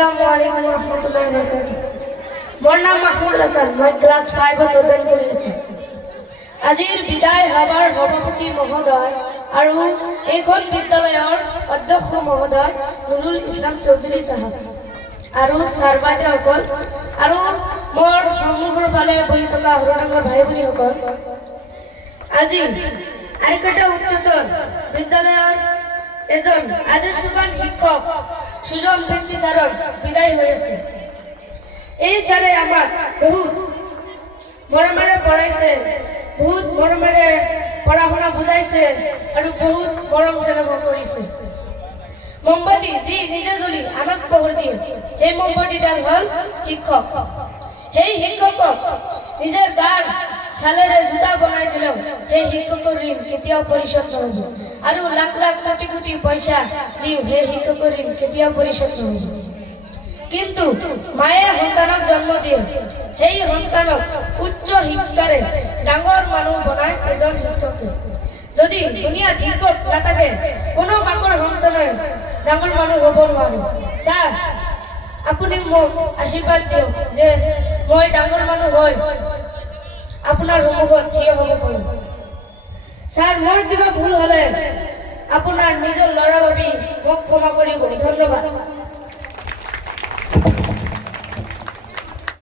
আসসালামু আলাইকুম ৰহমতুল্লাহি ওয়া বাৰাকাতুহু। মোৰ নাম মাহমুদ হাসান, মই ক্লাস 5ত অধ্যয়ন কৰি আছো। আজিৰ বিদায় সভাৰ সভাপতি মহোদয় আৰু এইখন বিদ্যালয়ৰ অধ্যক্ষ মহোদয় নুৰুল ইছলাম চৌধুৰী সাহেব আৰু ছাৰ বাইদেউসকল আৰু মোৰ সন্মুখৰ ফালে বহি থকা সৰু ভাই ভনীসকল, আজি আইকটা উচ্চতৰ বিদ্যালয়ৰ এজন আদৰ্শবান শিক্ষক সুজন ভেন্সি স্যারের বিদায় হয়েছে। এই স্যারে আমার বহুত মরমেরে পড়াইছে, বহুত মরমেরে পড়াশোনা বুঝাইছে আর বহুত মরম স্নেহ করেছে। মোমবাতি যি নিজে জ্বলি আমাক পোহৰ দিয়ে, সেই মোমবাতিডাল হল শিক্ষক। সেই শিক্ষকক নিজেৰ গাৰ ছালেৰে জোতা বনাই দিলেও সেই শিক্ষকৰ ঋণ কেতিয়াও পৰিশোধ নহব, আৰু লাখ লাখ কোটি কোটি পইচা দিও সেই শিক্ষকৰ ঋণ কেতিয়াও পৰিশোধ নহব। কিন্তু মায়ে সন্তানক জন্ম দিয়ে, সেই সন্তানক উচ্চ শিক্ষাৰে ডাঙৰ মানুহ বনায় এজন শিক্ষকে। যদি দুনিয়াত শিক্ষক নাথাকে কোনো মাকৰ সন্তানে ডাঙৰ মানুহ হ'ব নোৱাৰে। স্যাৰ, আপুনি মোক আশীৰ্বাদ দিয়ক যে মই ডাঙৰ মানুহ হৈ আপনাৰ সন্মুখত থিয় হব পাৰিম। স্যাৰ, মোৰ কিবা ভুল হলে আপোনাৰ নিজৰ ল'ৰা ভাবি মোক ক্ষমা কৰিব। ধন্যবাদ।